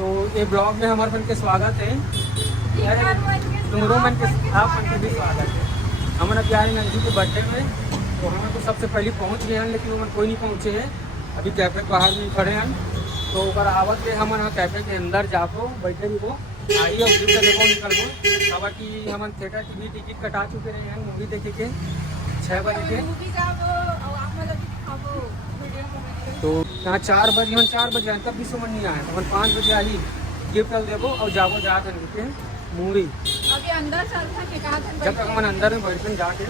तो ये ब्लॉग में हमारे मन के स्वागत है, तुम्हारो मन के आप मन के भी स्वागत है। हम अभी आए नंदू के बर्थडे में, तो हमें तो सबसे पहले पहुंच गए हैं, लेकिन वहाँ कोई नहीं पहुँचे हैं। अभी कैफे के बाहर में खड़े हैं, तो ऊपर आवत के हम कैफे के अंदर जाको बैठे भी वो आई और फिर देखो निकल गो। अब कि हम थिएटर की भी टिकट कटा चुके हैं मूवी देखे के 6 बजे के। तो यहाँ 4 बजे हम 4 बजे आए तब भी समझ नहीं आया, तो हम 5 बजे आई गिफ्ट देवो और जाबो जा के मूवी अभी अंदर चलता के कहा जब तक हम अंदर में बैठे जाके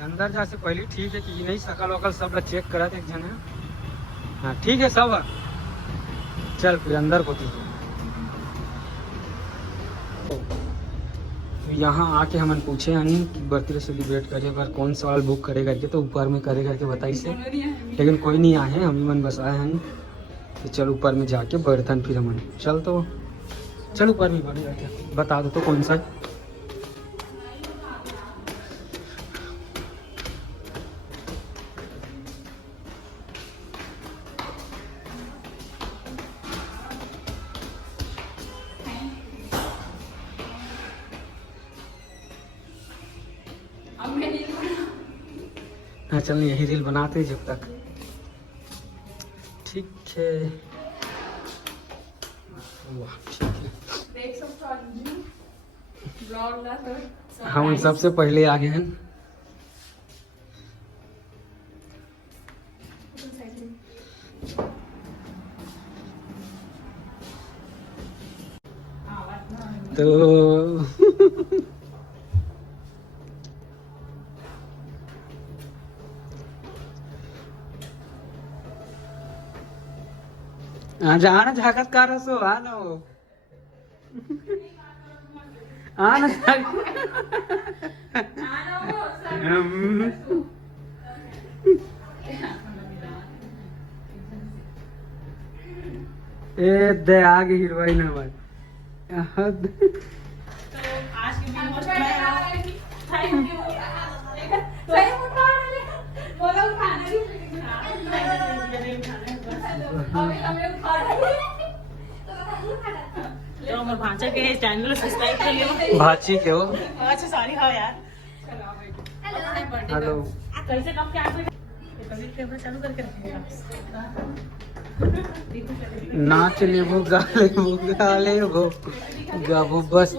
अंदर जा से पहले ठीक है कि नहीं शकल वकल सब लोग चेक करा एक जन है। हाँ ठीक है सब चल फिर अंदर को। यहाँ आके हमन पूछे हन बर्थडे सेलिब्रेट करे पर कौन सवाल बुक करे करके, तो ऊपर में करे करके बताई से, लेकिन कोई नहीं आए हैं, हम ही मन बस आए हैं। तो चल ऊपर में जाके बर्तन फिर हमन चल तो चल ऊपर में बढ़ जाके बता दो तो कौन सा। हाँ चल यही रील बनाते हैं जब तक। ठीक है वाह ठीक है। हम सबसे पहले आगे हैं। तो जाना झाकत का रसो आनो आना ए दे आगे हीरोइन हमारे भांचा के चैनल सब्सक्राइब कर लियो। भाची के हो। अच्छा सॉरी हाँ यार। हेलो कैसे कब क्या कैमरा चालू करके रखिएगा। नाच लेबो गा लेबो गाबो बस।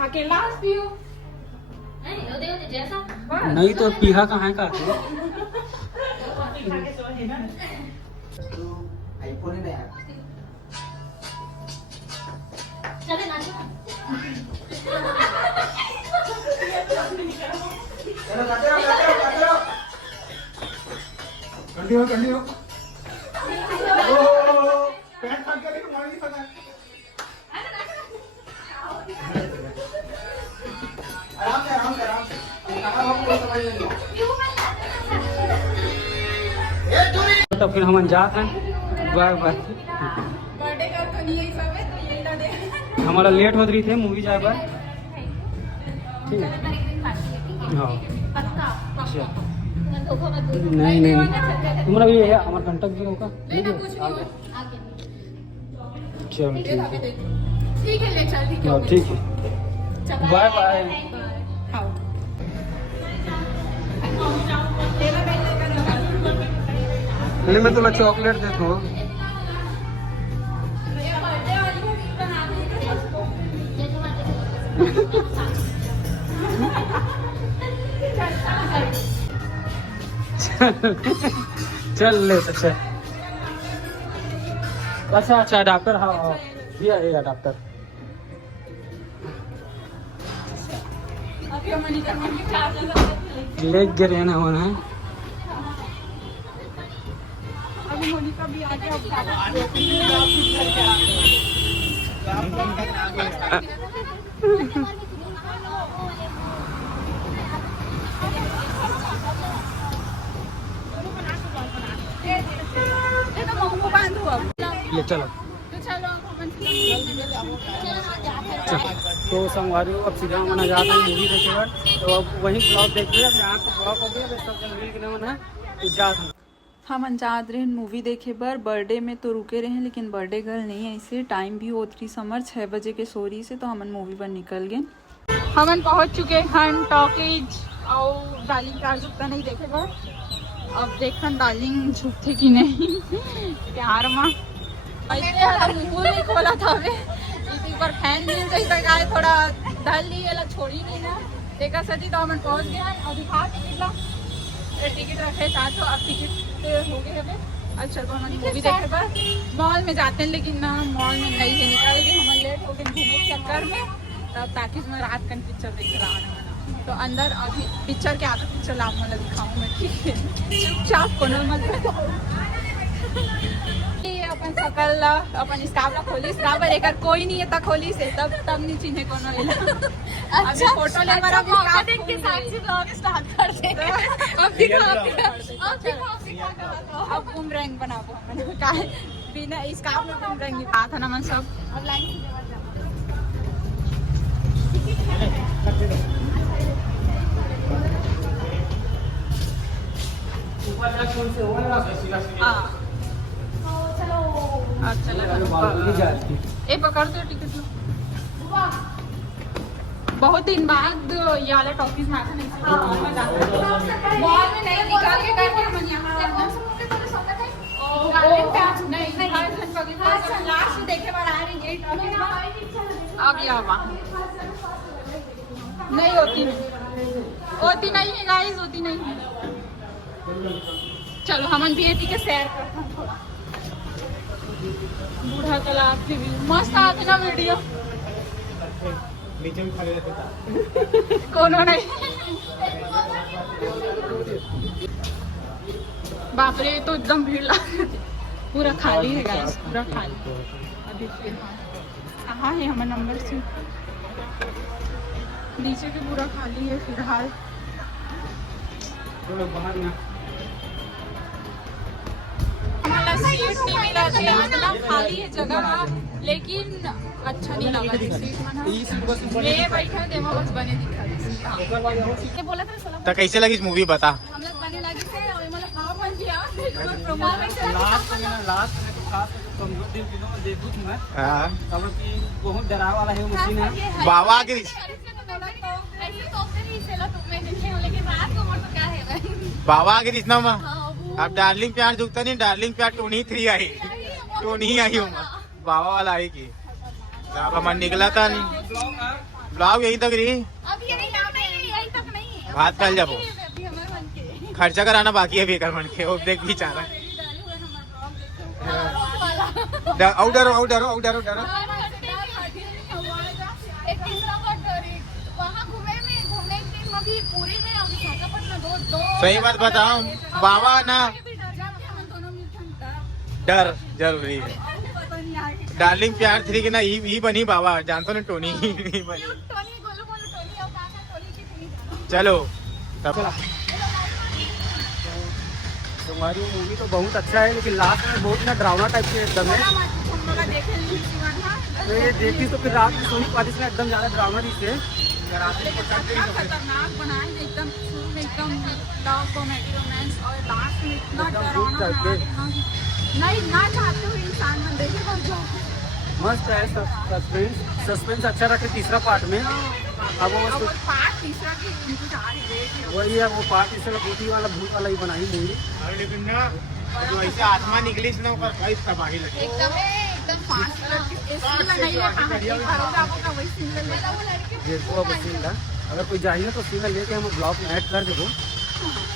अकेला पियो नहीं तो पीहा कहाँ का चले ना कंटिन्यू तो फिर हम जात हैं। Bye bye. बर्थडे का तो नहीं यही सब है, तो यही ला दे। हमारा लेट हो रही थे मूवी जाए पर। ठीक है हाँ अच्छा नहीं नहीं तुम्हारा भी है हमारा कंटक भी होगा। चलो ठीक है ठीक है ले चल ठीक है ठीक है बाय बाय। नहीं मैं तुला चॉकलेट देता हूँ। चल ले अच्छा अच्छा अच्छा डॉक्टर हाँ हाँ दिया है डॉक्टर। लेग गिरे ना होना है। अभी मोनिका भी आ गया। ये चलो तो चलो तो संगवारी अब सीधा मना जाता है मूवी देखे बाद, तो अब वही ब्लॉग देखिए। अब यहाँ पे ब्लॉग हो गया, सब जन मिल के ना है जात हम अंजाद रहे मूवी देखे बर। बर्थडे में तो रुके रहे लेकिन बर्थडे गर्ल नहीं है, इसे टाइम भी होती समर 6 बजे के सोरी से, तो हमन मूवी पर निकल गए। हमन पहुंच चुके हन टॉकीज और डार्लिंग कार झुकता नहीं देखे बर। अब देखन डार्लिंग झुकते कि नहीं प्यार में मुंह नहीं खोला था पर फैन मिल गई तो गाय थोड़ा ढल ली है छोड़ी नहीं ना देखा सची। तो हमन पहुंच गया और दिखा टिकट ला टिकट रखे साथ, अब टिकट हो गए हमें। अच्छा तो हम मूवी देखे पर मॉल में जाते हैं, लेकिन ना मॉल में नहीं है, निकल गए हम लेट हो गए घूमने के चक्कर में। तब ताकि मैं रात का पिक्चर देख रहा हूँ, तो अंदर अभी पिक्चर के आगे पिक्चर आप मतलब दिखाऊँ मैं, ठीक है चुपचाप कोनो मत अपन सकल अपन स्टाफ ला खोली स्टाफ पर एकर कोई नहीं है त खोली से तब नहीं चिन्हे कोनो लेला। अभी फोटो ले बर अभी स्टाफ देख के साक्षी ब्लॉग स्टार्ट कर दे। अब दिखा अब बूमरैंग बनाबो हमन का बिना स्कार्फ में बूमरैंग निभा था ना मन सब। अब लाइन ऊपर जा कौन से होगा ना सीधा हां ए पकड़ दो टिकट लो। बहुत दिन बाद ये वाला टॉकीज में आता नहीं मॉल में नहीं निकाल के करके हम यहां लास्ट देखे बार आ रही है टॉकीज अब यहाँ नहीं होती नहीं है गाइस, होती नहीं है। चलो हमन बीएटी के सैर करते हैं थोड़ा। बूढ़ा तालाब के व्यू मस्त आते ना वीडियो नीचे में खड़े रहते था कोनो नहीं। बाप रे तो एकदम भीड़ लग पूरा खाली है गाइस, पूरा खाली। अभी कहाँ है हमारा नंबर से नीचे के पूरा खाली है फिलहाल। बाहर ना सीट नहीं मिला थी, इतना खाली है जगह, लेकिन अच्छा नहीं लगा सीट में ये बैठा देवा बस बने दिखा बोला था। तो कैसे लगी मूवी बता? हम लोग बने लगे थे और मतलब हां बन गया लास्ट में तो खास कमजोर दिन दिनों में देखूं मैं हां तब कि बहुत डराव वाला है वो मशीन है बाबा के बाबा के रिश्ता में अब डार्लिंग प्यार झुकता नहीं, डार्लिंग प्यार टोनी 3 आई, टोनी आई हूँ बाबा वाला आई की मन निकला था नहीं। ब्लॉग यही तक रही, बात कर जब खर्चा कराना बाकी है बेकार बन के वो देख भी चाह रहा है। डरो सही बात बताओ बाबा ना डर जरूरी है। डार्लिंग प्यार 3 की ना ही बनी बाबा, जानते ना टोनी ही बनी। चलो तब तुम्हारी मूवी तो बहुत अच्छा है, लेकिन लास्ट में बहुत ना डरावना टाइप के एकदम है। मैं देखी तो फिर रात में सोनी पार्टी से एकदम ज्यादा डरावना दी थे। खतरनाक बनाए एकदम एकदम लव कॉमेडी रोमांस और लास्ट में इतना डरावना नहीं ना चाहते हुए इंसान मन देखे पर जो मस्त है। सस्पेंस अच्छा रखे तीसरा पार्ट में। अब वो पार्ट तीसरा की इंतजार है वही है, वो पार्ट तीसरा भूती वाला भूत वाला ही बनाई मूवी। लेकिन ना जो ऐसे आत्मा निकली ना ऊपर भाई तबाही लगी एकदम फास्ट नहीं है का वही सिंगल देखो अब सीन था, अगर कोई चाहिए तो सीन लेके हम ब्लॉग में ऐड कर देबो,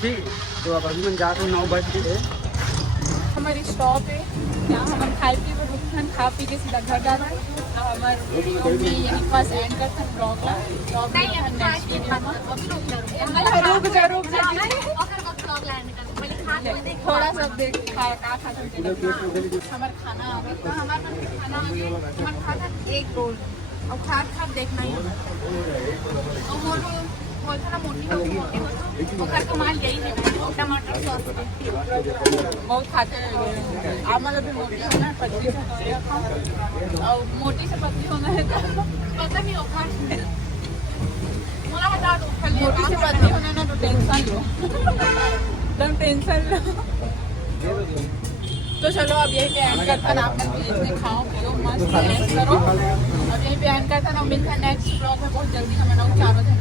ठीक। तो अब अभी मैं जाते 9 बज गए। हमारी स्टॉप है यहाँ, हम खाए पी पर रुकन खा पी के सीधा घर जाना है। हमारे वीडियो में यहीं पास एंड करते हैं ब्लॉग ला। रुक जा थोड़ा सा देख खा हमारा खाना आ गया, तो हमारे खाना आ गया। हमारा खाना 1 रोल और खा देखना ही और बोलता ना मोटी होकर कमाल यही है टमाटर सॉस बहुत खाते हैं। आम्हाला भी मोटी होना है, पतली से और मोटी से पतली होना है। पता नहीं होगा मला बता दो मोटी से बात नहीं होना ना तो टेंशन लो तुम टेंशन लो तो चलो अब यही पे एंड करते हैं आप लोग खाओ पियो मस्त रेस्ट करो अब यही पे एंड करते हैं मिलते हैं नेक्स्ट ब्लॉग में बहुत जल्दी हमें लोग 4 बजे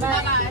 बाय बाय